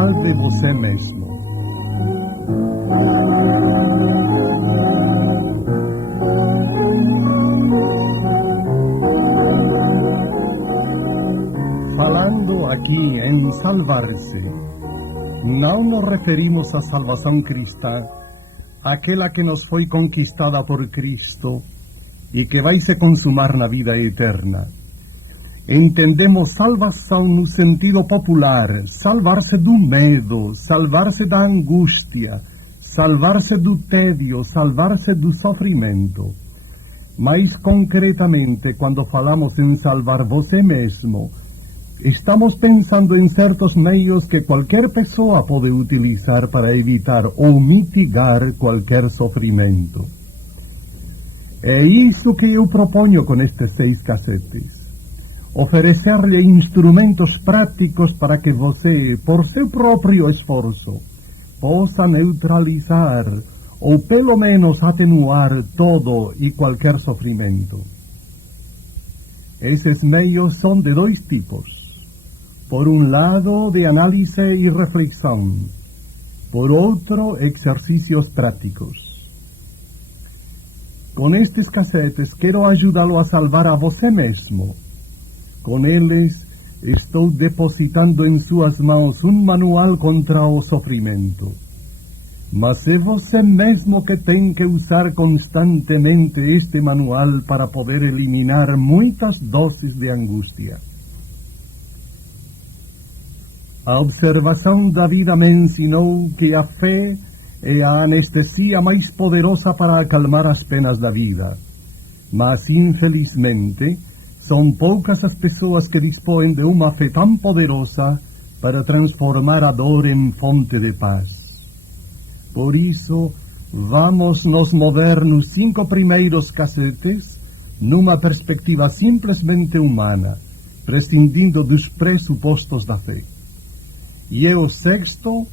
Salve você mesmo. Falando aqui em salvar-se, não nos referimos à salvação cristã, aquela que nos foi conquistada por Cristo e que vai se consumar na vida eterna. Entendemos salvação no sentido popular, salvar-se do medo, salvar-se da angústia, salvar-se do tédio, salvar-se do sofrimento. Mais concretamente, quando falamos em salvar você mesmo, estamos pensando em certos meios que qualquer pessoa pode utilizar para evitar ou mitigar qualquer sofrimento. É isso que eu proponho com estes 6 cassetes. Oferecer-lhe instrumentos práticos para que você, por seu próprio esforço, possa neutralizar ou pelo menos atenuar todo e qualquer sofrimento. Esses meios são de 2 tipos. Por um lado, de análise e reflexão. Por outro, exercícios práticos. Com estes cassetes, quero ajudá-lo a salvar a você mesmo. Com eles, estou depositando em suas mãos um manual contra o sofrimento. Mas é você mesmo que tem que usar constantemente este manual para poder eliminar muitas doses de angústia. A observação da vida me ensinou que a fé é a anestesia mais poderosa para acalmar as penas da vida. Mas, infelizmente, são poucas as pessoas que dispõem de uma fé tão poderosa para transformar a dor em fonte de paz. Por isso, vamos nos mover nos 5 primeiros cassetes numa perspectiva simplesmente humana, prescindindo dos pressupostos da fé. E o 6º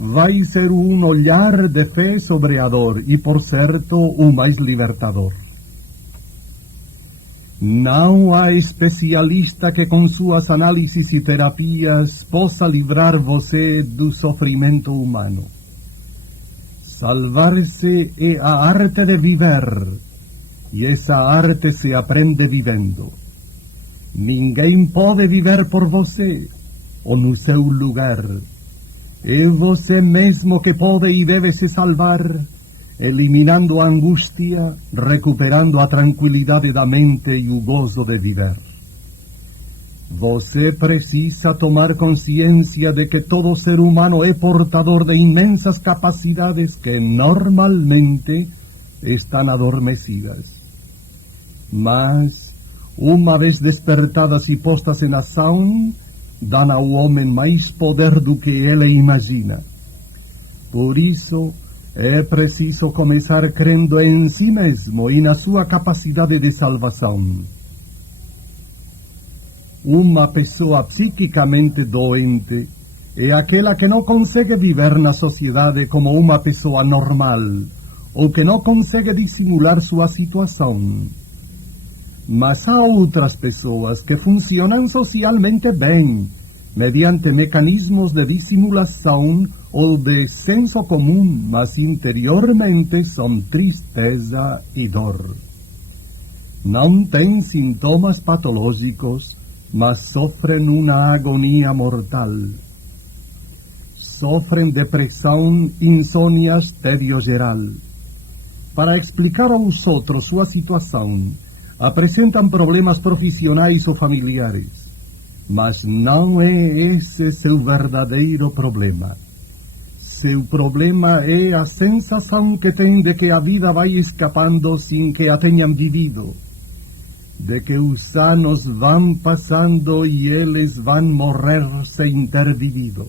vai ser um olhar de fé sobre a dor e, por certo, o mais libertador. Não há especialista que com suas análises e terapias possa livrar você do sofrimento humano. Salvar-se é a arte de viver, e essa arte se aprende vivendo. Ninguém pode viver por você, ou no seu lugar. É você mesmo que pode e deve se salvar, eliminando a angústia, recuperando a tranquilidade da mente e o gozo de viver. Você precisa tomar consciência de que todo ser humano é portador de imensas capacidades que normalmente estão adormecidas. Mas, uma vez despertadas e postas em ação, dão ao homem mais poder do que ele imagina. Por isso, é preciso começar crendo em si mesmo e na sua capacidade de salvação. Uma pessoa psiquicamente doente é aquela que não consegue viver na sociedade como uma pessoa normal, ou que não consegue dissimular sua situação. Mas há outras pessoas que funcionam socialmente bem, mediante mecanismos de dissimulação ou de senso comum, mas interiormente são tristeza e dor. Não têm sintomas patológicos, mas sofrem uma agonia mortal. Sofrem depressão, insônias, tédio geral. Para explicar aos outros sua situação, apresentam problemas profissionais ou familiares. Mas não é esse seu verdadeiro problema. Seu problema é a sensação que tem de que a vida vai escapando sem que a tenham vivido. De que os anos vão passando e eles vão morrer sem ter vivido.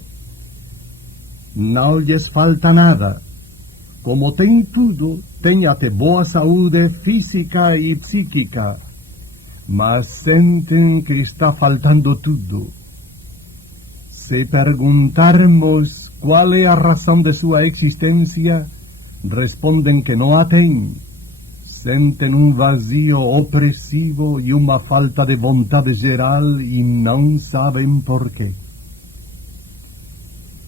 Não lhes falta nada. Como tem tudo, tem até boa saúde física e psíquica. Mas sentem que está faltando tudo. Se perguntarmos qual é a razão de sua existência, respondem que não a têm. Sentem um vazio opressivo e uma falta de vontade geral e não sabem porquê.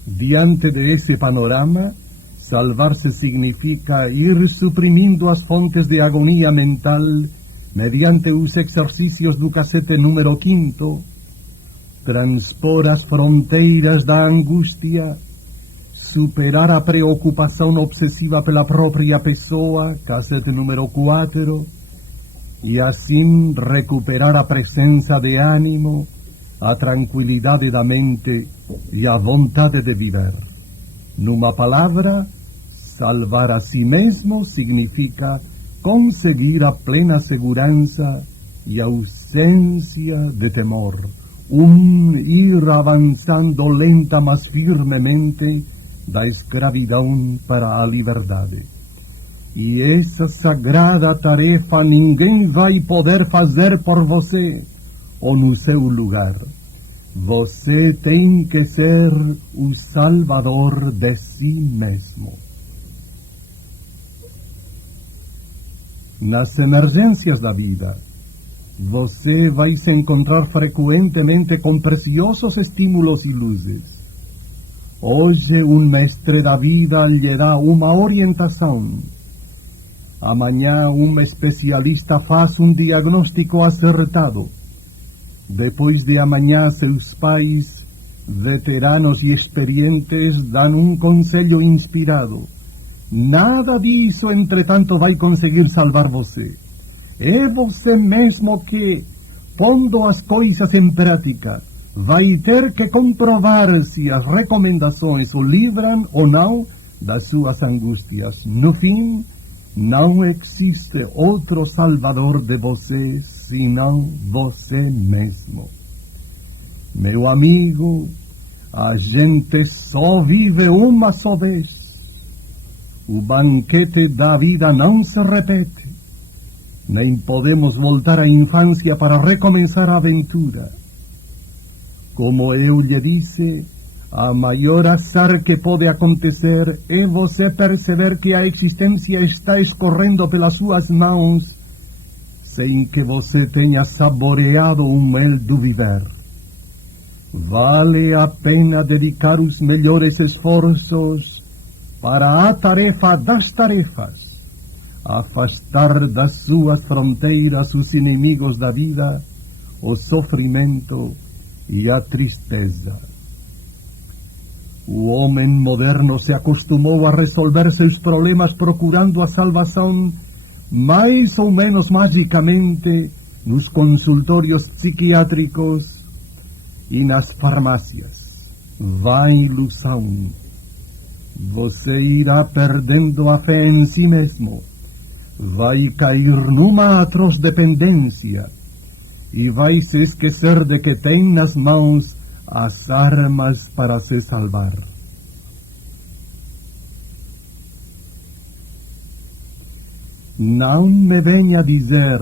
Diante de ese panorama, salvarse significa ir suprimindo as fontes de agonía mental mediante os exercícios do cacete número 5, transpor as fronteiras da angústia, superar a preocupação obsessiva pela própria pessoa, cacete número 4, e assim recuperar a presença de ânimo, a tranquilidade da mente e a vontade de viver. Numa palavra, salvar a si mesmo significa conseguir a plena segurança e ausência de temor. Ir avançando lenta mas firmemente da escravidão para a liberdade. E essa sagrada tarefa ninguém vai poder fazer por você ou no seu lugar. Você tem que ser o salvador de si mesmo. Nas emergências da vida, você vai se encontrar frequentemente com preciosos estímulos e luzes. Hoje, um mestre da vida lhe dá uma orientação. Amanhã, um especialista faz um diagnóstico acertado. Depois de amanhã, seus pais, veteranos e experientes, dão um conselho inspirado. Nada disso, entretanto, vai conseguir salvar você. É você mesmo que, pondo as coisas em prática, vai ter que comprovar se as recomendações o livram ou não das suas angústias. No fim, não existe outro salvador de você senão você mesmo. Meu amigo, a gente só vive uma só vez. O banquete da vida não se repete. Nem podemos voltar à infância para recomeçar a aventura. Como eu lhe disse, a maior azar que pode acontecer é você perceber que a existência está escorrendo pelas suas mãos sem que você tenha saboreado o mel do viver. Vale a pena dedicar os melhores esforços para a tarefa das tarefas, afastar das suas fronteiras os inimigos da vida, o sofrimento e a tristeza. O homem moderno se acostumou a resolver seus problemas procurando a salvação, mais ou menos magicamente, nos consultórios psiquiátricos e nas farmácias. Vã ilusão. Você irá perdendo a fé em si mesmo. Vai cair numa atroz dependência e vai se esquecer de que tem nas mãos as armas para se salvar. Não me venha dizer,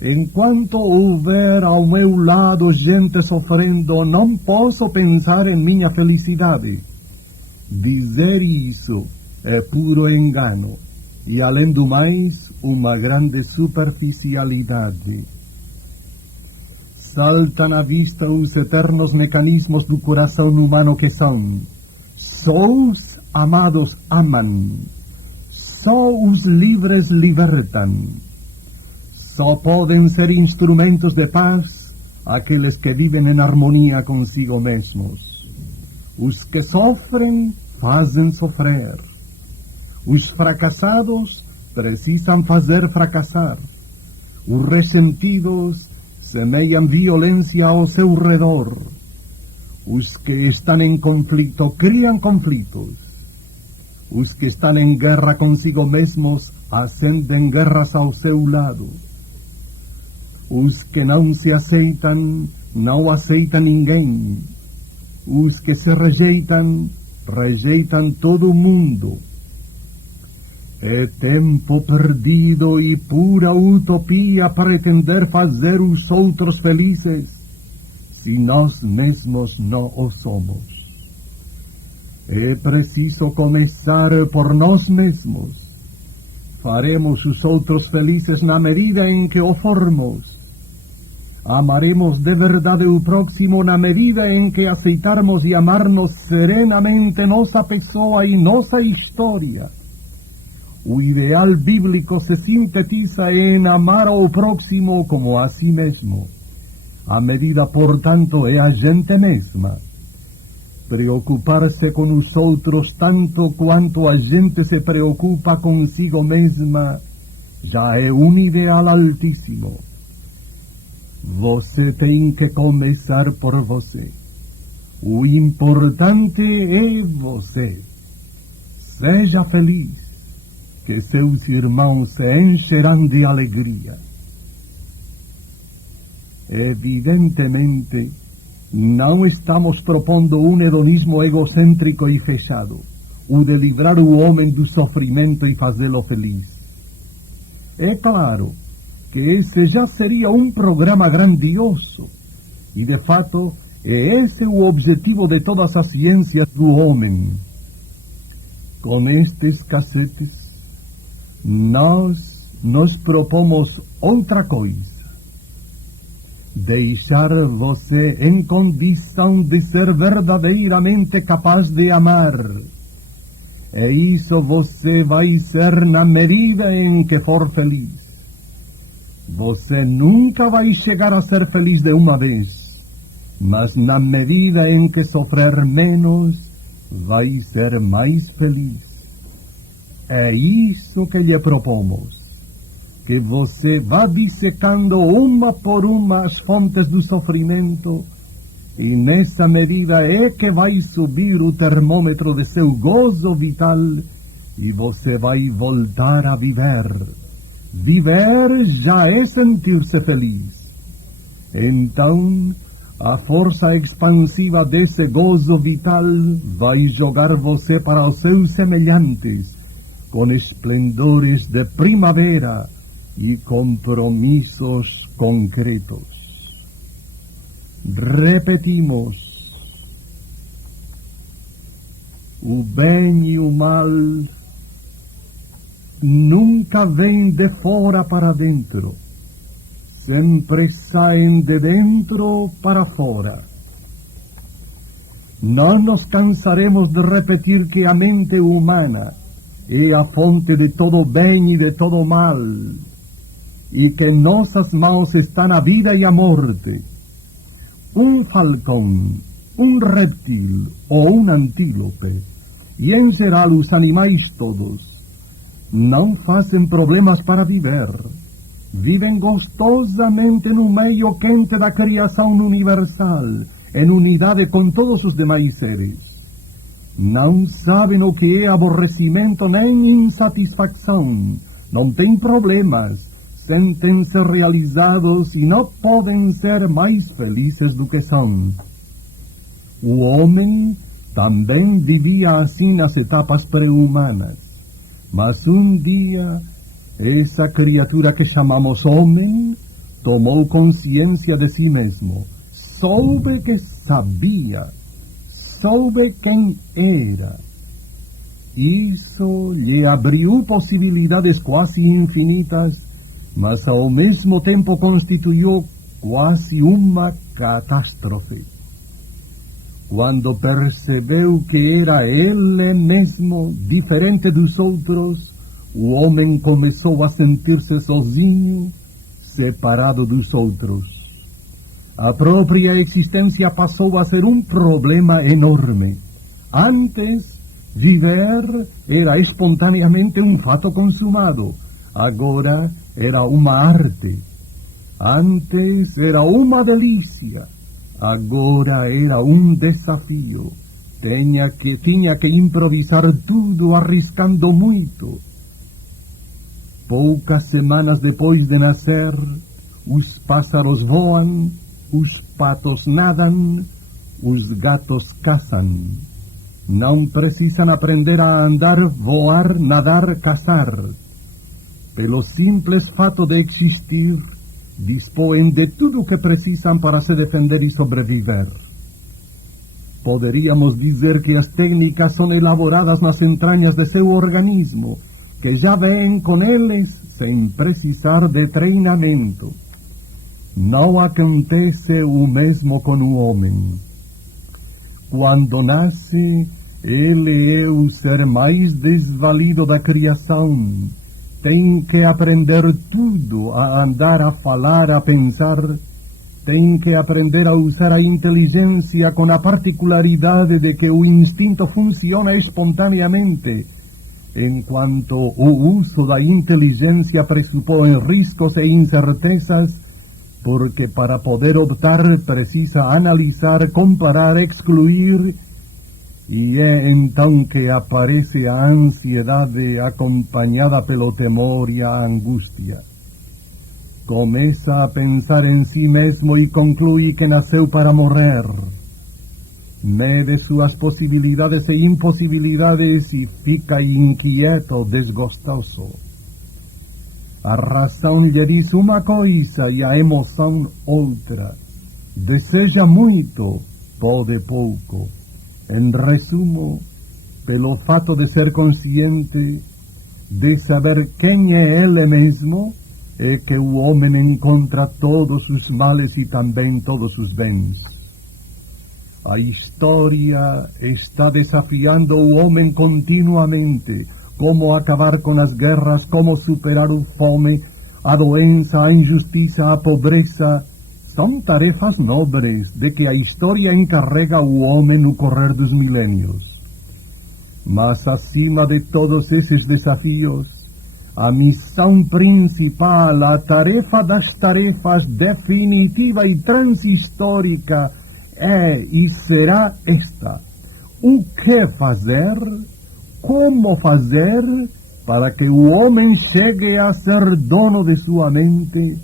enquanto houver ao meu lado gente sofrendo, não posso pensar em minha felicidade. Dizer isso é puro engano e, além do mais, uma grande superficialidade. Saltam à vista os eternos mecanismos do coração humano que são: só os amados amam, só os livres libertam, só podem ser instrumentos de paz aqueles que vivem em harmonia consigo mesmos. Os que sofrem fazem sofrer. Os fracassados precisam fazer fracassar. Os ressentidos semeiam violência ao seu redor. Os que estão em conflito criam conflitos. Os que estão em guerra consigo mesmos acendem guerras ao seu lado. Os que não se aceitam não aceitam ninguém. Os que se rejeitam todo mundo. É tempo perdido e pura utopia pretender fazer os outros felizes se nós mesmos não o somos. É preciso começar por nós mesmos. Faremos os outros felizes na medida em que o formos. Amaremos de verdade o próximo na medida em que aceitarmos e amarnos serenamente nossa pessoa e nossa história. O ideal bíblico se sintetiza em amar ao próximo como a si mesmo. A medida, portanto, é a gente mesma. Preocupar-se com os outros tanto quanto a gente se preocupa consigo mesma já é um ideal altíssimo. Você tem que começar por você. O importante é você. Seja feliz, que seus irmãos se encherão de alegria. Evidentemente, não estamos propondo um hedonismo egocêntrico e fechado, o de livrar o homem do sofrimento e fazê-lo feliz. É claro que esse já seria um programa grandioso, e de fato é esse o objetivo de todas as ciências do homem. Com estes cassetes, nós nos propomos outra coisa: deixar você em condição de ser verdadeiramente capaz de amar. E isso você vai ser na medida em que for feliz. Você nunca vai chegar a ser feliz de uma vez, mas na medida em que sofrer menos, vai ser mais feliz. É isso que lhe propomos. Que você vá dissecando uma por uma as fontes do sofrimento, e nessa medida é que vai subir o termômetro de seu gozo vital e você vai voltar a viver. Viver já é sentir-se feliz. Então, a força expansiva desse gozo vital vai jogar você para os seus semelhantes, com esplendores de primavera e compromissos concretos. Repetimos: o bem e o mal nunca vêm de fora para dentro, sempre saem de dentro para fora. Não nos cansaremos de repetir que a mente humana é a fonte de todo bem e de todo mal, e que em nossas mãos estão a vida e a morte. Um falcão, um reptil ou um antílope, e em geral os animais todos, não fazem problemas para viver. Vivem gostosamente no meio quente da criação universal, em unidade com todos os demais seres. Não sabem o que é aborrecimento nem insatisfação, não têm problemas, sentem-se realizados e não podem ser mais felizes do que são. O homem também vivia assim nas etapas pré-humanas, mas um dia essa criatura que chamamos homem tomou consciência de si mesmo, soube que sabia, soube quem era. Isso lhe abriu possibilidades quase infinitas, mas ao mesmo tempo constituiu quase uma catástrofe. Quando percebeu que era ele mesmo diferente dos outros, o homem começou a sentir-se sozinho, separado dos outros. A própria existência passou a ser um problema enorme. Antes, viver era espontaneamente um fato consumado. Agora era uma arte. Antes era uma delícia. Agora era um desafio. Tinha que improvisar tudo, arriscando muito. Poucas semanas depois de nascer, os pássaros voam, os patos nadam, os gatos caçam. Não precisam aprender a andar, voar, nadar, caçar. Pelo simples fato de existir, dispõem de tudo o que precisam para se defender e sobreviver. Poderíamos dizer que as técnicas são elaboradas nas entranhas de seu organismo, que já vêm com eles sem precisar de treinamento. Não acontece o mesmo com o homem. Quando nasce, ele é o ser mais desvalido da criação. Tem que aprender tudo, a andar, a falar, a pensar. Tem que aprender a usar a inteligência com a particularidade de que o instinto funciona espontaneamente, enquanto o uso da inteligência pressupõe riscos e incertezas, porque para poder optar precisa analisar, comparar, excluir, e é então que aparece a ansiedade acompanhada pelo temor e a angústia. Começa a pensar em si mesmo e conclui que nasceu para morrer. Mede suas possibilidades e impossibilidades e fica inquieto, desgostoso. A razão lhe diz uma coisa e a emoção outra. Deseja muito, pode pouco. Em resumo, pelo fato de ser consciente, de saber quem é ele mesmo, é que o homem encontra todos os males e também todos os bens. A história está desafiando o homem continuamente. Como acabar com as guerras, como superar a fome, a doença, a injustiça, a pobreza. São tarefas nobres de que a história encarrega o homem no correr dos milênios. Mas acima de todos esses desafios, a missão principal, a tarefa das tarefas definitiva e transhistórica é e será esta: o que fazer? Como fazer para que o homem chegue a ser dono de sua mente,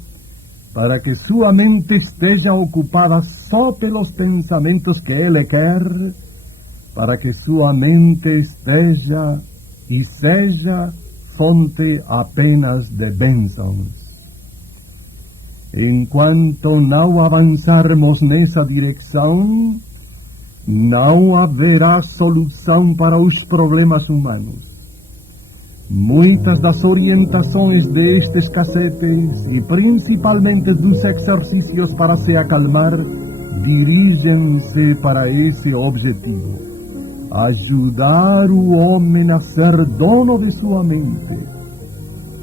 para que sua mente esteja ocupada só pelos pensamentos que ele quer, para que sua mente esteja e seja fonte apenas de bênçãos. Enquanto não avançarmos nessa direção, não haverá solução para os problemas humanos. Muitas das orientações destes cassetes, e principalmente dos exercícios para se acalmar, dirigem-se para esse objetivo: ajudar o homem a ser dono de sua mente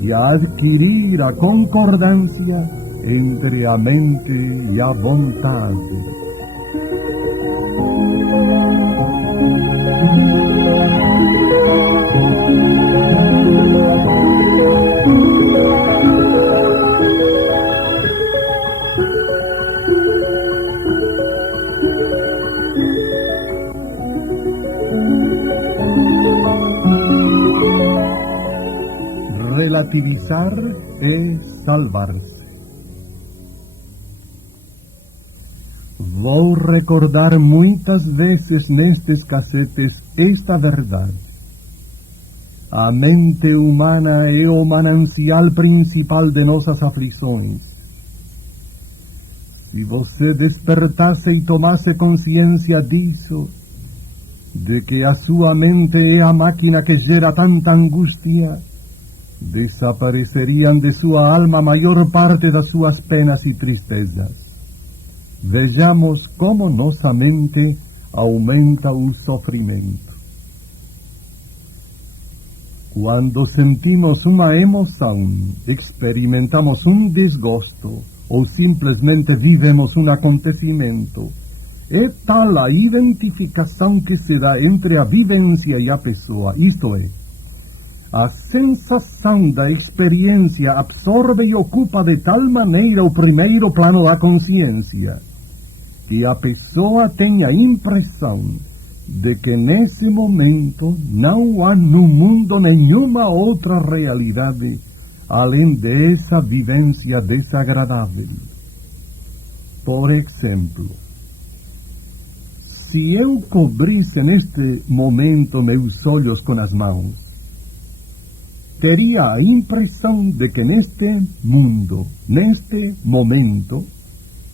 e a adquirir a concordância entre a mente e a vontade. Relativizar é salvar-se. Vou recordar muitas vezes nestes cassetes esta verdade. A mente humana é o manancial principal de nossas aflições. Se você despertasse e tomasse consciência disso, de que a sua mente é a máquina que gera tanta angústia, desapareceriam de sua alma a maior parte das suas penas e tristezas. Vejamos como nossa mente aumenta o sofrimento. Quando sentimos uma emoção, experimentamos um desgosto ou simplesmente vivemos um acontecimento, é tal a identificação que se dá entre a vivência e a pessoa, isto é, a sensação da experiência absorve e ocupa de tal maneira o primeiro plano da consciência, que a pessoa tem a impressão de que nesse momento não há no mundo nenhuma outra realidade além dessa vivência desagradável. Por exemplo, se eu cobrisse neste momento meus olhos com as mãos, teria a impressão de que neste mundo, neste momento,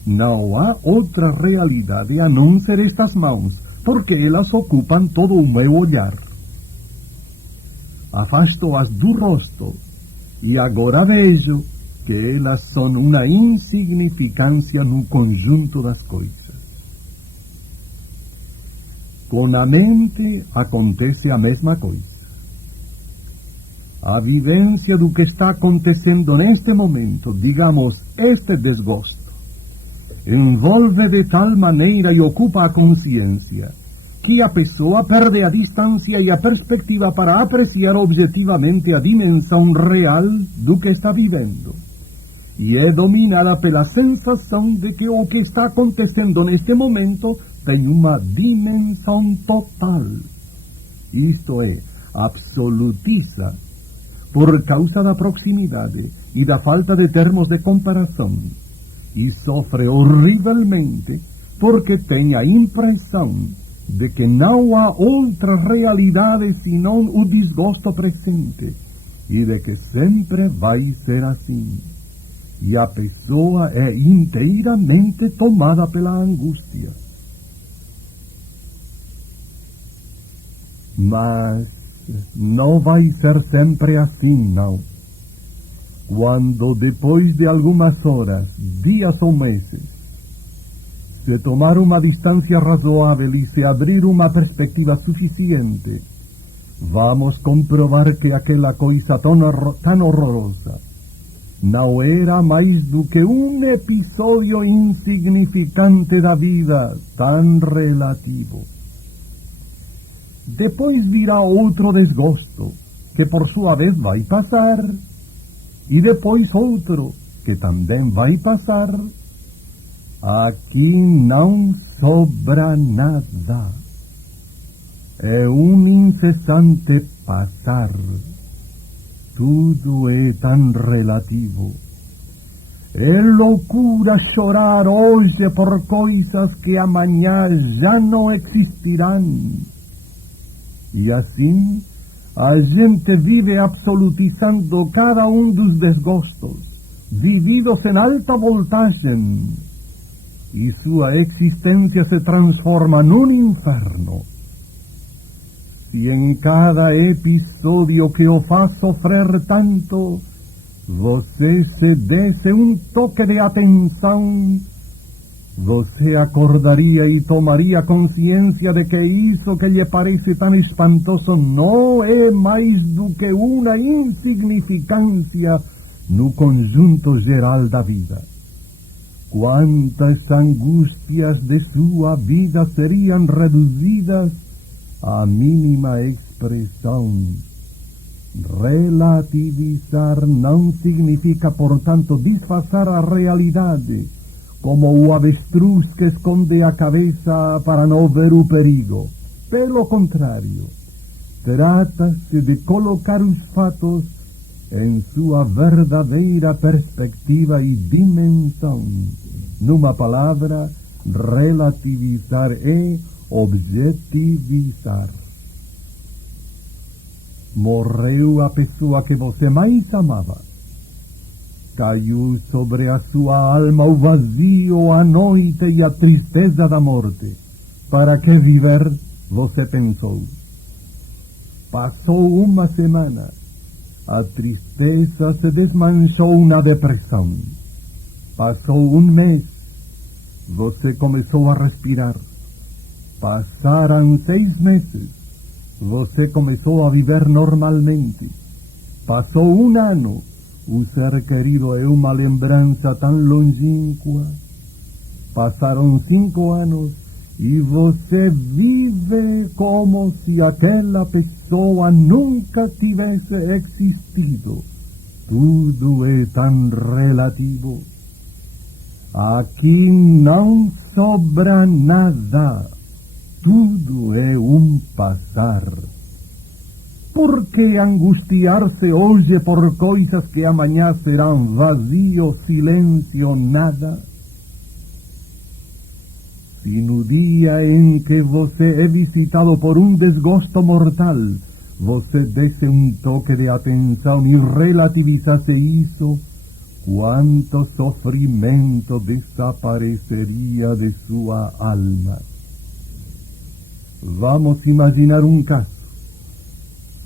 não há outra realidade a não ser estas mãos, porque elas ocupam todo o meu olhar. Afasto-as do rosto e agora vejo que elas são uma insignificância no conjunto das coisas. Com a mente acontece a mesma coisa. A vivência do que está acontecendo neste momento, digamos, este desgosto, envolve de tal maneira e ocupa a consciência que a pessoa perde a distância e a perspectiva para apreciar objetivamente a dimensão real do que está vivendo. E é dominada pela sensação de que o que está acontecendo neste momento tem uma dimensão total. Isto é, absolutiza, por causa da proximidade e da falta de termos de comparação. E sofre horrivelmente porque tem a impressão de que não há outra realidade senão o desgosto presente e de que sempre vai ser assim. E a pessoa é inteiramente tomada pela angústia. Mas não vai ser sempre assim, não. Quando depois de algumas horas, dias ou meses, se tomar uma distância razoável e se abrir uma perspectiva suficiente, vamos comprovar que aquela coisa tão horrorosa não era mais do que um episódio insignificante da vida, tão relativo. Depois virá outro desgosto, que por sua vez vai passar, e depois outro, que também vai passar. Aqui não sobra nada. É um incessante passar. Tudo é tão relativo. É loucura chorar hoje por coisas que amanhã já não existirão. E assim, a gente vive absolutizando cada um dos desgostos, vividos em alta voltagem, e sua existência se transforma num inferno. Se em cada episódio que o faz sofrer tanto, você se desse um toque de atenção, você acordaria e tomaria consciência de que isso que lhe parece tão espantoso não é mais do que uma insignificância no conjunto geral da vida. Quantas angústias de sua vida seriam reduzidas à mínima expressão. Relativizar não significa, portanto, disfarçar a realidade, como o avestruz que esconde a cabeça para não ver o perigo. Pelo contrário, trata-se de colocar os fatos em sua verdadeira perspectiva e dimensão. Numa palavra, relativizar é objetivizar. Morreu a pessoa que você mais amava. Caiu sobre a sua alma o vazio, a noite e a tristeza da morte. Para que viver, você pensou. Passou uma semana. A tristeza se desmanchou na depressão. Passou um mês. Você começou a respirar. Passaram 6 meses. Você começou a viver normalmente. Passou um ano. O ser querido é uma lembrança tão longínqua. Passaram 5 anos e você vive como se aquela pessoa nunca tivesse existido. Tudo é tão relativo. Aqui não sobra nada. Tudo é um passar. Por que angustiar-se hoje por coisas que amanhã serão vazio, silêncio, nada? Se no dia em que você é visitado por um desgosto mortal, você desse um toque de atenção e relativizasse isso, quanto sofrimento desapareceria de sua alma. Vamos imaginar um caso.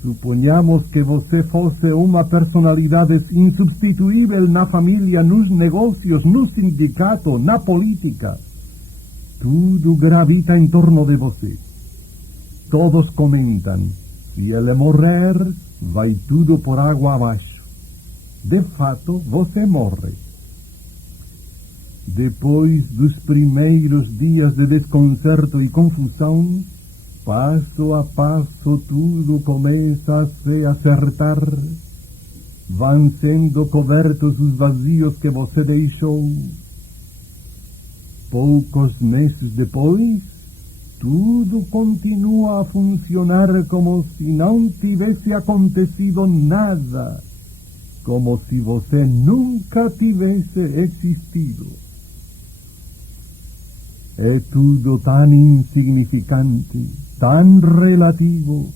Suponhamos que você fosse uma personalidade insubstituível na família, nos negócios, no sindicato, na política. Tudo gravita em torno de você. Todos comentam, se ele morrer, vai tudo por água abaixo. De fato, você morre. Depois dos primeiros dias de desconcerto e confusão, passo a passo tudo começa a se acertar. Vão sendo cobertos os vazios que você deixou. Poucos meses depois, tudo continua a funcionar como se não tivesse acontecido nada, como se você nunca tivesse existido. É tudo tão insignificante, tão relativo.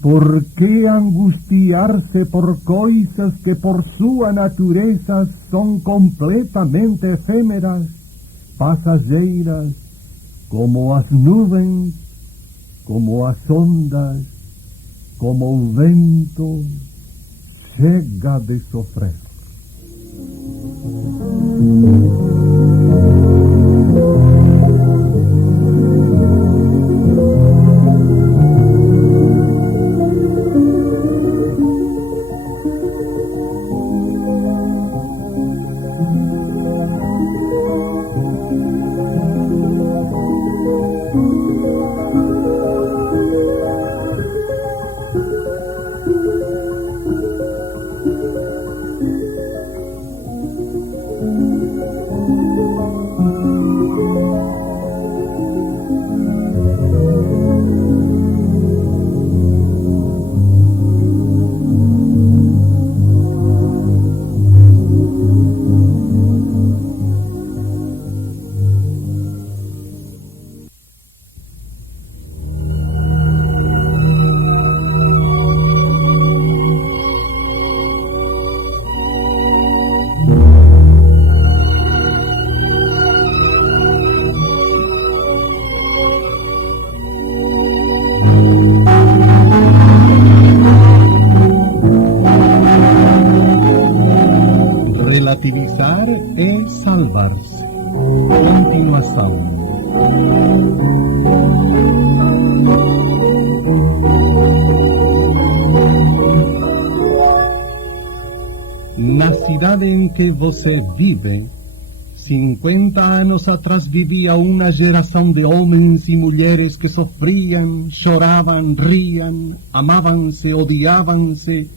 Por que angustiar-se por coisas que por sua natureza são completamente efêmeras, passageiras, como as nuvens, como as ondas, como o vento? Chega de sofrer. Relativizar é salvar-se. Continuação. Na cidade em que você vive, 50 anos atrás vivia uma geração de homens e mulheres que sofriam, choravam, riam, amavam-se, odiavam-se,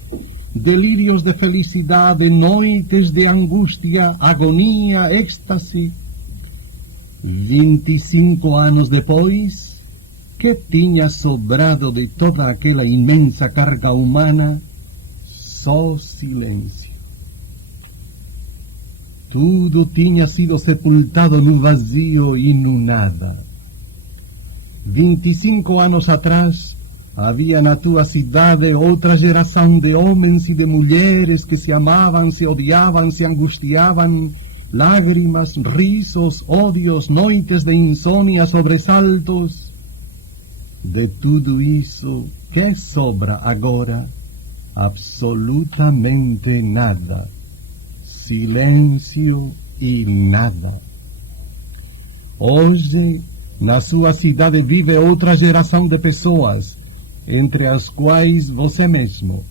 delírios de felicidade, noites de angústia, agonia, êxtase. 25 anos depois, que tinha sobrado de toda aquela imensa carga humana? Só silêncio. Tudo tinha sido sepultado no vazio e no nada. 25 anos atrás, havia na tua cidade outra geração de homens e de mulheres que se amavam, se odiavam, se angustiavam, lágrimas, risos, ódios, noites de insônia, sobressaltos. De tudo isso, que sobra agora? Absolutamente nada. Silêncio e nada. Hoje, na sua cidade vive outra geração de pessoas, entre as quais você mesmo,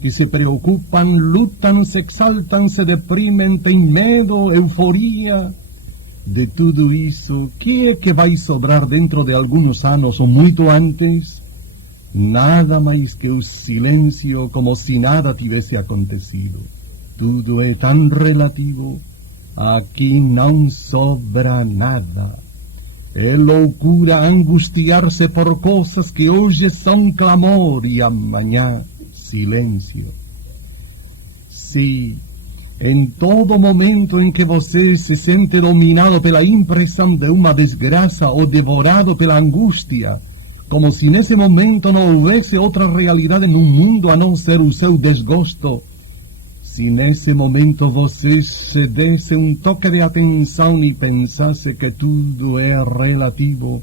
que se preocupam, lutam, se exaltam, se deprimem, têm medo, euforia. De tudo isso, que é que vai sobrar dentro de alguns anos ou muito antes? Nada mais que o silêncio, como se nada tivesse acontecido. Tudo é tão relativo, aqui não sobra nada. É loucura angustiar-se por coisas que hoje são clamor e amanhã silêncio. Se em todo momento em que você se sente dominado pela impressão de uma desgraça ou devorado pela angústia, como se nesse momento não houvesse outra realidade no mundo a não ser o seu desgosto, se nesse momento você se desse um toque de atenção e pensasse que tudo é relativo,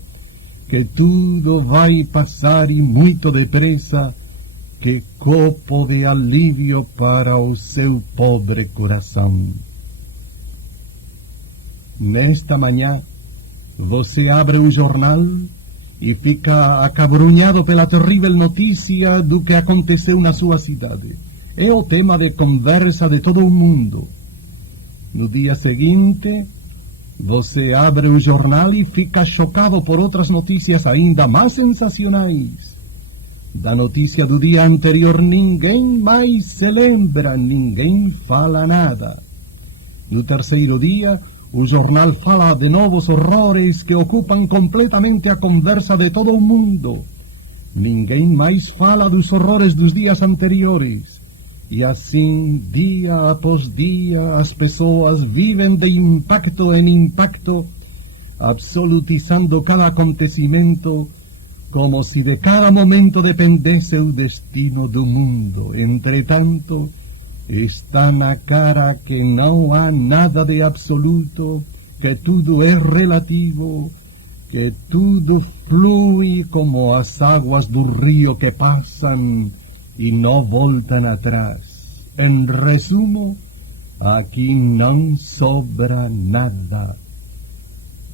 que tudo vai passar e muito depressa, que copo de alívio para o seu pobre coração. Nesta manhã, você abre o jornal e fica acabrunhado pela terrível notícia do que aconteceu na sua cidade. É o tema de conversa de todo o mundo. No dia seguinte, você abre o jornal e fica chocado por outras notícias ainda mais sensacionais. Da notícia do dia anterior ninguém mais se lembra, ninguém fala nada. No terceiro dia, o jornal fala de novos horrores que ocupam completamente a conversa de todo o mundo. Ninguém mais fala dos horrores dos dias anteriores. E assim, dia após dia, as pessoas vivem de impacto em impacto, absolutizando cada acontecimento, como se de cada momento dependesse o destino do mundo. Entretanto, está na cara que não há nada de absoluto, que tudo é relativo, que tudo flui como as águas do rio que passam e não voltam atrás. Em resumo, aqui não sobra nada.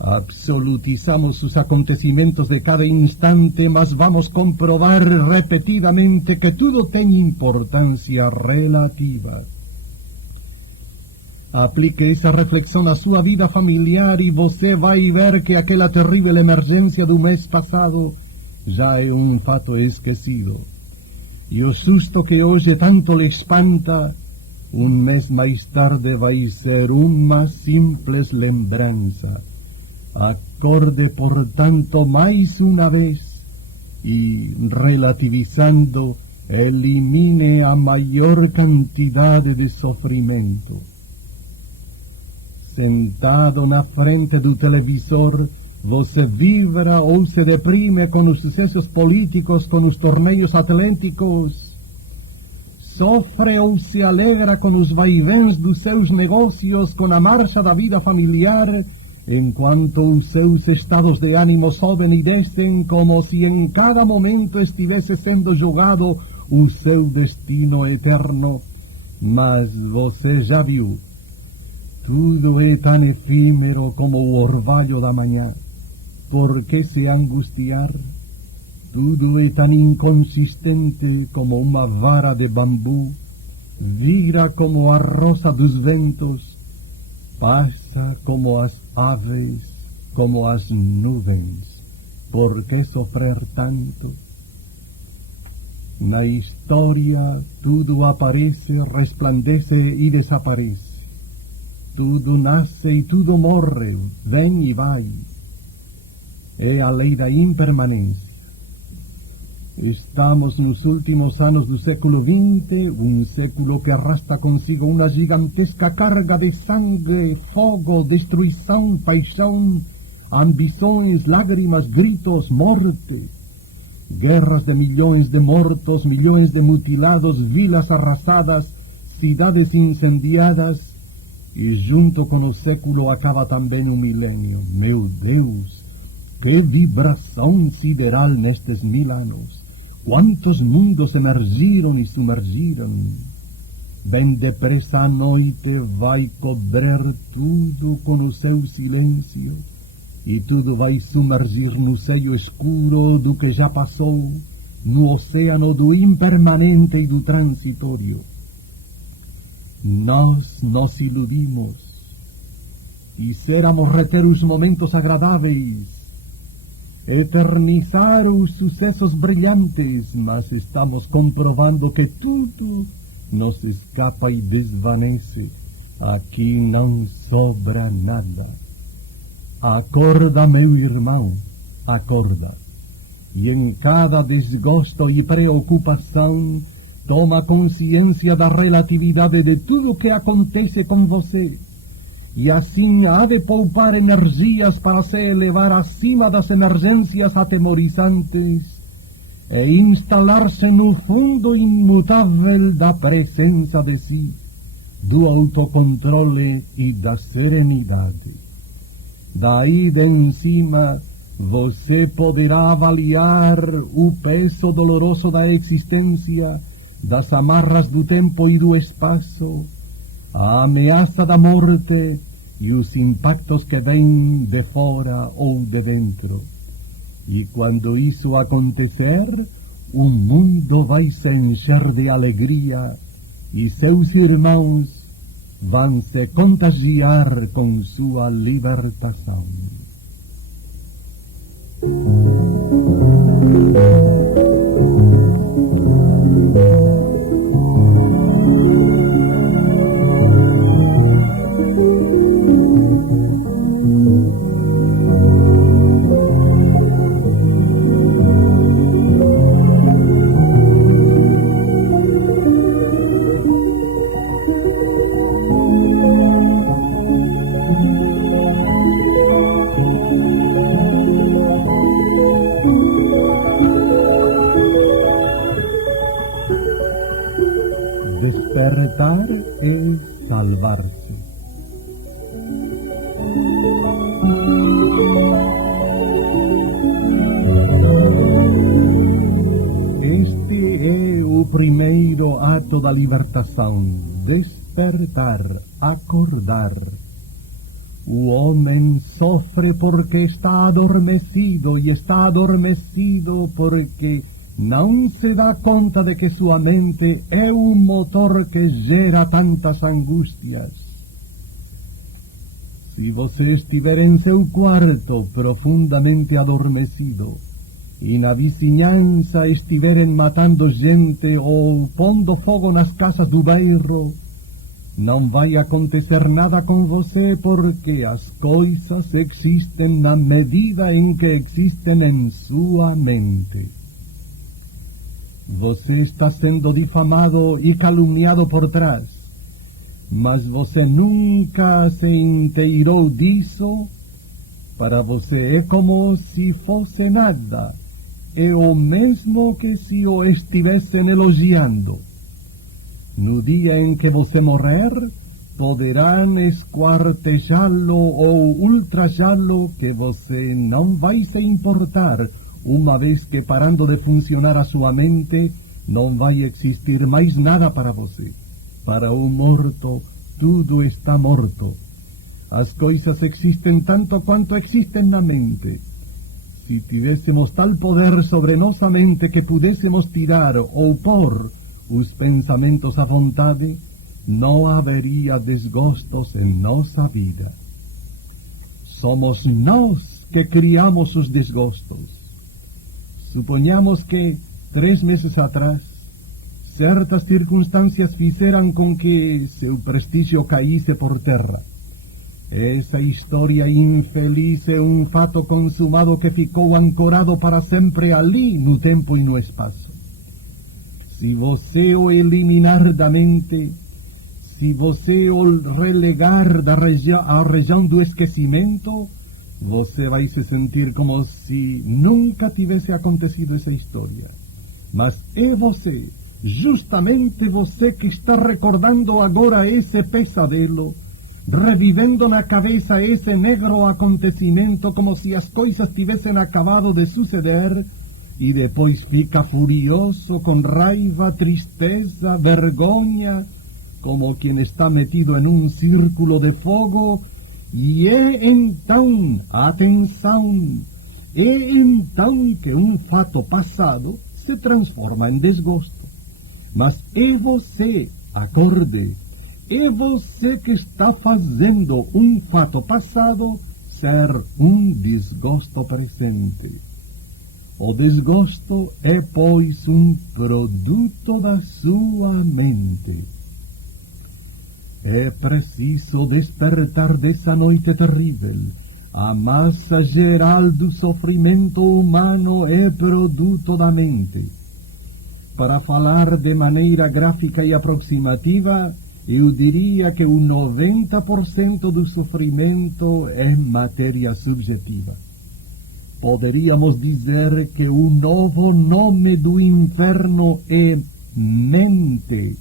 Absolutizamos os acontecimentos de cada instante, mas vamos comprovar repetidamente que tudo tem importância relativa. Aplique essa reflexão na sua vida familiar e você vai ver que aquela terrível emergência do mês passado já é um fato esquecido. E o susto que hoje tanto lhe espanta, um mês mais tarde vai ser uma simples lembrança. Acorde, portanto, mais uma vez e, relativizando, elimine a maior quantidade de sofrimento. Sentado na frente do televisor, você vibra ou se deprime com os sucessos políticos, com os torneios atléticos, sofre ou se alegra com os vaivens dos seus negócios, com a marcha da vida familiar, enquanto os seus estados de ânimo sobem e descem como se em cada momento estivesse sendo jogado o seu destino eterno. Mas você já viu, tudo é tão efímero como o orvalho da manhã. Por que se angustiar? Tudo é tão inconsistente como uma vara de bambu, vira como a rosa dos ventos, passa como as aves, como as nuvens. Por que sofrer tanto? Na história tudo aparece, resplandece e desaparece. Tudo nasce e tudo morre, vem e vai. É a lei da impermanência. Estamos nos últimos anos do século XX, um século que arrasta consigo uma gigantesca carga de sangue, fogo, destruição, paixão, ambições, lágrimas, gritos, morte. Guerras de milhões de mortos, milhões de mutilados, vilas arrasadas, cidades incendiadas, e junto com o século acaba também o milênio. Meu Deus, que vibração sideral nestes 1000 anos! Quantos mundos emergiram e sumergiram! Bem depressa a noite vai cobrir tudo com o seu silêncio, e tudo vai sumergir no seio escuro do que já passou, no oceano do impermanente e do transitório. Nós nos iludimos, quiséramos reter os momentos agradáveis, eternizar os sucessos brilhantes, mas estamos comprovando que tudo nos escapa e desvanece. Aqui não sobra nada. Acorda, meu irmão, acorda. E em cada desgosto e preocupação, toma consciência da relatividade de tudo o que acontece com você. E assim há de poupar energias para se elevar acima das emergências atemorizantes e instalar-se no fundo imutável da presença de si, do autocontrole e da serenidade. Daí de em cima, Você poderá avaliar o peso doloroso da existência, das amarras do tempo e do espaço, a ameaça da morte e os impactos que vêm de fora ou de dentro. E quando isso acontecer, o mundo vai se encher de alegria e seus irmãos vão se contagiar com sua libertação. Despertar es salvarse. Este é o primeiro ato da libertação, despertar, acordar. O homem sofre porque está adormecido e está adormecido porque não se dá conta de que sua mente é o motor que gera tantas angústias. Se você estiver em seu quarto profundamente adormecido e na vizinhança estiverem matando gente ou pondo fogo nas casas do bairro, não vai acontecer nada com você porque as coisas existem na medida em que existem em sua mente. Você está sendo difamado e caluniado por trás, mas você nunca se inteirou disso. Para você é como se fosse nada. É o mesmo que se o estivessem elogiando. No dia em que você morrer, poderão esquartejá-lo ou ultrajá-lo, que você não vai se importar, uma vez que, parando de funcionar a sua mente, não vai existir mais nada para você. Para o morto, tudo está morto. As coisas existem tanto quanto existem na mente. Se tivéssemos tal poder sobre nossa mente que pudéssemos tirar ou pôr os pensamentos à vontade, não haveria desgostos em nossa vida. Somos nós que criamos os desgostos. Suponhamos que 3 meses atrás certas circunstâncias fizeram com que seu prestígio caísse por terra. Essa história infeliz é um fato consumado que ficou ancorado para sempre ali no tempo e no espaço. Se você o eliminar da mente, se você o relegar à região do esquecimento, você vai se sentir como se nunca tivesse acontecido essa história. Mas é você, justamente você, que está recordando agora esse pesadelo, revivendo na cabeça esse negro acontecimento como se as coisas tivessem acabado de suceder, e depois fica furioso, com raiva, tristeza, vergonha, como quem está metido em um círculo de fogo. E é então, atenção, é então que um fato passado se transforma em desgosto. Mas é você, acorde, é você que está fazendo um fato passado ser um desgosto presente. O desgosto é, pois, um produto da sua mente. É preciso despertar dessa noite terrível. A massa geral do sofrimento humano é produto da mente. Para falar de maneira gráfica e aproximativa, eu diria que o 90% do sofrimento é matéria subjetiva. Poderíamos dizer que o novo nome do inferno é mente,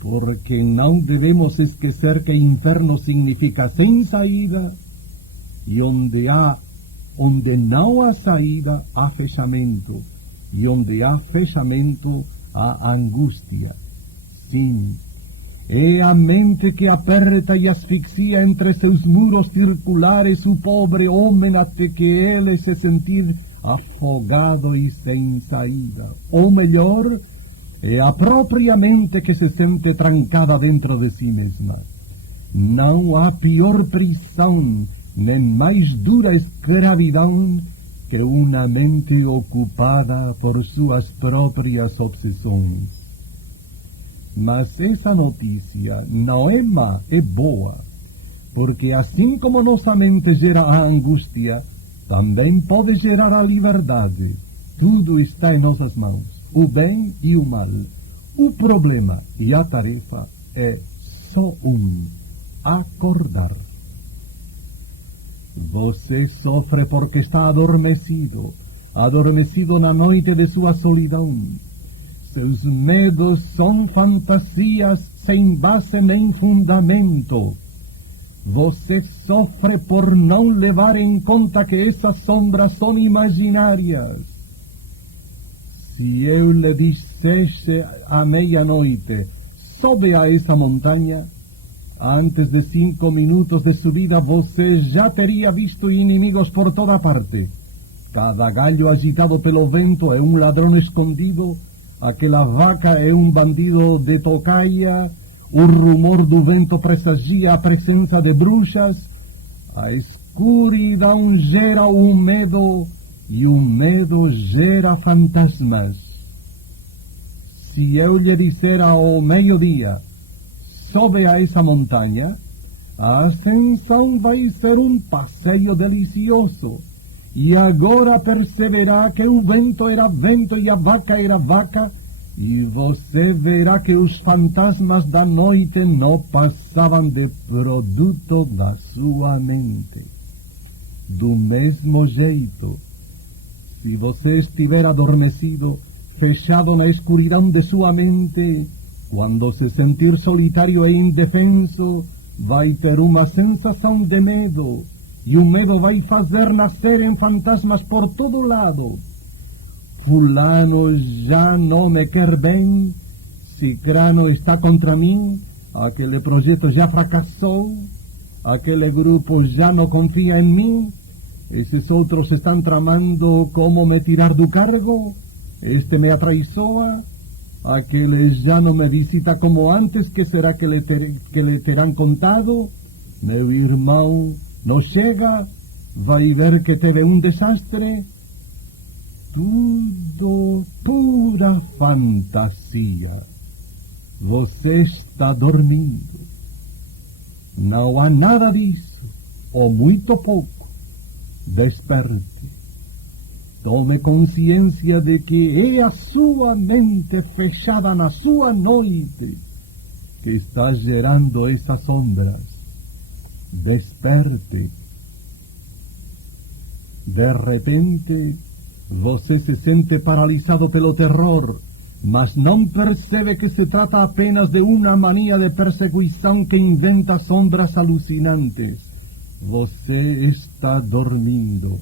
porque não devemos esquecer que inferno significa sem saída, e onde há onde não há saída, há fechamento, e onde há fechamento, há angústia. Sim, é a mente que aperta e asfixia entre seus muros circulares o pobre homem até que ele se sentir afogado e sem saída. Ou melhor, é a própria mente que se sente trancada dentro de si mesma. Não há pior prisão, nem mais dura escravidão que uma mente ocupada por suas próprias obsessões. Mas essa notícia não é má, é boa, porque assim como nossa mente gera a angústia, também pode gerar a liberdade. Tudo está em nossas mãos, o bem e o mal. O problema e a tarefa é só acordar. Você sofre porque está adormecido na noite de sua solidão. Seus medos são fantasias sem base nem fundamento. Você sofre por não levar em conta que essas sombras são imaginárias. Se eu lhe dissesse à meia-noite, sobe a essa montanha, antes de 5 minutos de subida você já teria visto inimigos por toda parte. Cada galho agitado pelo vento é um ladrão escondido, aquela vaca é um bandido de tocaia, o rumor do vento pressagia a presença de bruxas, a escuridão gera o medo e o medo gera fantasmas. Se eu lhe disser ao meio-dia, sobe a essa montanha, a ascensão vai ser um passeio delicioso. E agora perceberá que o vento era vento e a vaca era vaca, e você verá que os fantasmas da noite não passavam de produto da sua mente. Do mesmo jeito, se você estiver adormecido, fechado na escuridão de sua mente, quando se sentir solitário e indefenso, vai ter uma sensação de medo, e o medo vai fazer nascer em fantasmas por todo lado. Fulano já não me quer bem, Cicrano está contra mim, aquele projeto já fracassou, aquele grupo já não confia em mim, esses outros estão tramando como me tirar do cargo, este me atraiçoa, aquele já não me visita como antes, que será que lhe terão contado? Meu irmão não chega, vai ver que teve um desastre. Tudo pura fantasia. Você está dormindo. Não há nada disso, ou muito pouco. Desperte. Tome consciência de que é a sua mente fechada na sua noite que está gerando essas sombras. Desperte. De repente, você se sente paralisado pelo terror, mas não percebe que se trata apenas de uma mania de perseguição que inventa sombras alucinantes. Você está dormindo.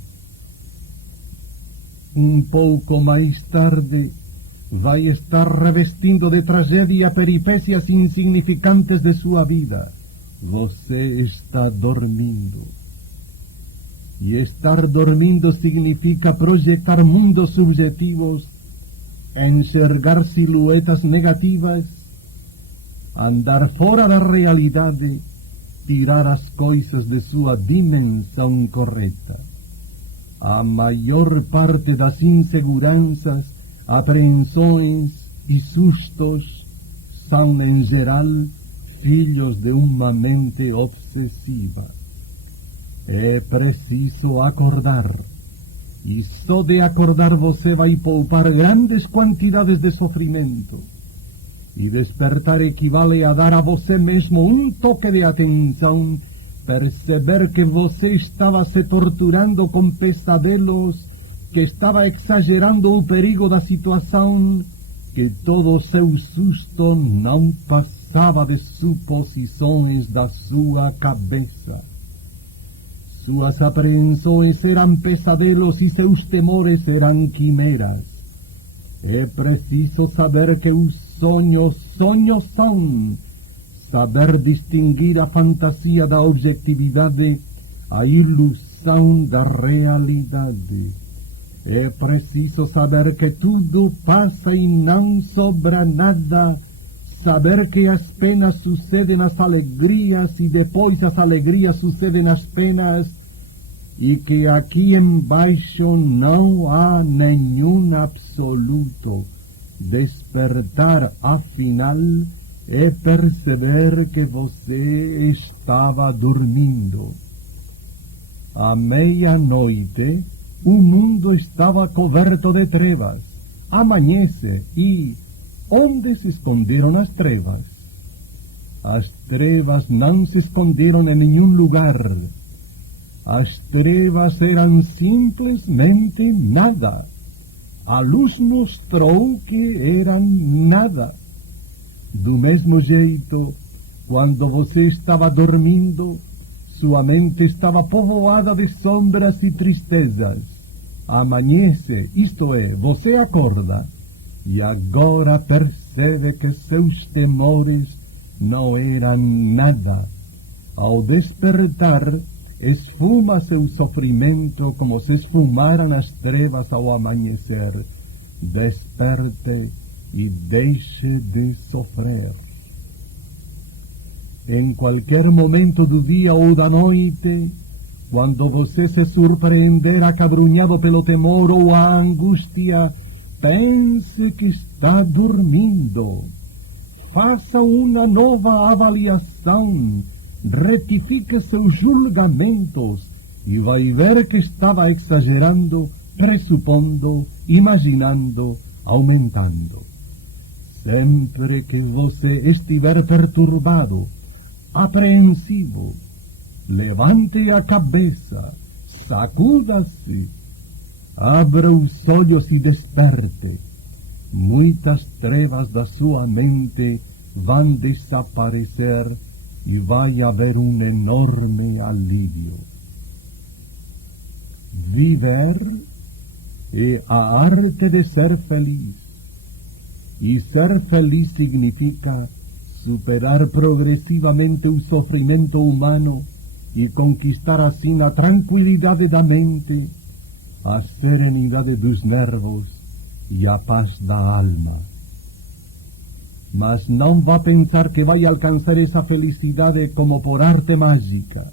Um pouco mais tarde, vai estar revestindo de tragédia peripécias insignificantes de sua vida. Você está dormindo. E estar dormindo significa projetar mundos subjetivos, enxergar silhuetas negativas, andar fora da realidade, tirar as coisas de sua dimensão correta. A maior parte das inseguranças, apreensões e sustos são, em geral, filhos de uma mente obsessiva. É preciso acordar. E só de acordar você vai poupar grandes quantidades de sofrimento. E despertar equivale a dar a você mesmo um toque de atenção, perceber que você estava se torturando com pesadelos, que estava exagerando o perigo da situação, que todo o seu susto não passava de suposições da sua cabeça. Suas apreensões eram pesadelos e seus temores eram quimeras. É preciso saber que os sonhos são. Saber distinguir a fantasia da objetividade, a ilusão da realidade. É preciso saber que tudo passa e não sobra nada. Saber que as penas sucedem às alegrias e depois as alegrias sucedem às penas, e que aqui embaixo não há nenhum absoluto. Despertar, afinal, é perceber que você estava dormindo. À meia-noite, o mundo estava coberto de trevas. Amanhece e onde se esconderam as trevas? As trevas não se esconderam em nenhum lugar. As trevas eram simplesmente nada. A luz mostrou que eram nada. Do mesmo jeito, quando você estava dormindo, sua mente estava povoada de sombras e tristezas. Amanhece, isto é, você acorda, e agora percebe que seus temores não eram nada. Ao despertar, esfuma seu sofrimento como se esfumaram as trevas ao amanhecer. Desperte e deixe de sofrer. Em qualquer momento do dia ou da noite, quando você se surpreender acabrunhado pelo temor ou a angústia, pense que está dormindo. Faça uma nova avaliação, retifique seus julgamentos e vai ver que estava exagerando, pressupondo, imaginando, aumentando. Sempre que você estiver perturbado, apreensivo, levante a cabeça, sacuda-se, abra os olhos e desperte. Muitas trevas da sua mente vão desaparecer e vai haver um enorme alívio. Viver é a arte de ser feliz. E ser feliz significa superar progressivamente o sofrimento humano e conquistar assim a tranquilidade da mente, a serenidade dos nervos e a paz da alma. Mas não vá pensar que vai alcançar essa felicidade como por arte mágica.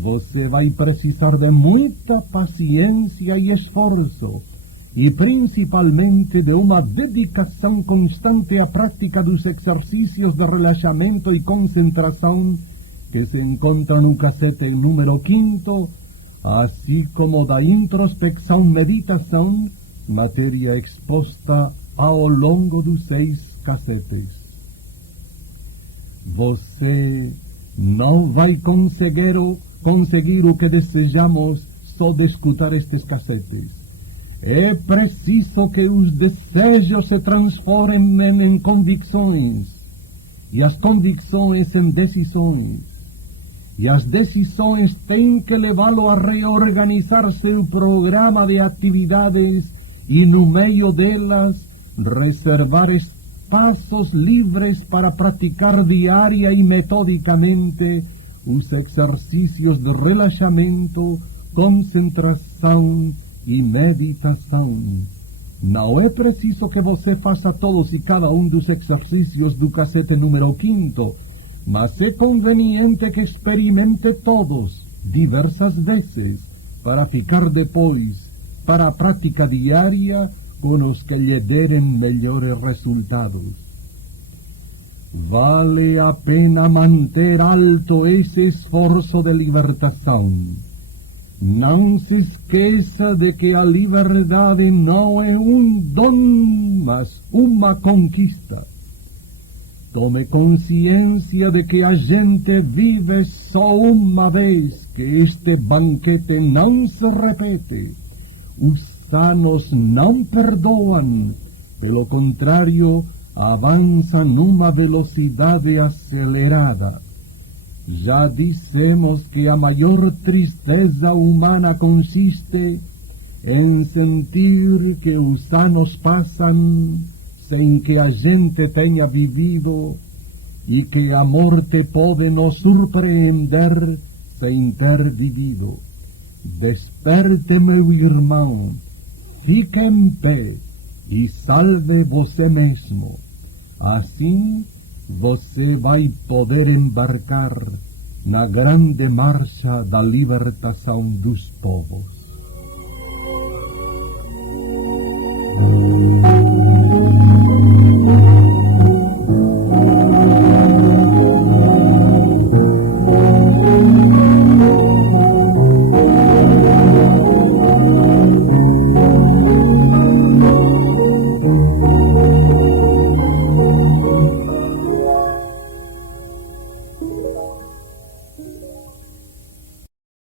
Você vai precisar de muita paciência e esforço, e principalmente de uma dedicação constante à prática dos exercícios de relaxamento e concentração que se encontra no cassete número 5, assim como da introspecção-meditação, matéria exposta ao longo dos 6 cassetes. Você não vai conseguir o que desejamos só de escutar estes cassetes. É preciso que os desejos se transformem em convicções, e as convicções em decisões, e as decisões têm que levá-lo a reorganizar seu programa de atividades e, no meio delas, reservar espaços livres para praticar diária e metodicamente os exercícios de relaxamento, concentração e meditação. Não é preciso que você faça todos e cada um dos exercícios do cassete número 5, mas é conveniente que experimente todos, diversas vezes, para ficar depois, para a prática diária, com os que lhe derem melhores resultados. Vale a pena manter alto esse esforço de libertação. Não se esqueça de que a liberdade não é um dom, mas uma conquista. Tome consciência de que a gente vive só uma vez, que este banquete não se repete. Os sanos não perdoam, pelo contrário, avançam numa velocidade acelerada. Ya dicemos que a mayor tristeza humana consiste en sentir que os anos pasan sem que a gente tenha vivido e que a morte pode nos surpreender sem ter vivido. Desperte, meu irmão, fique em pé e salve você mesmo. Assim, você vai poder embarcar na grande marcha da libertação dos povos.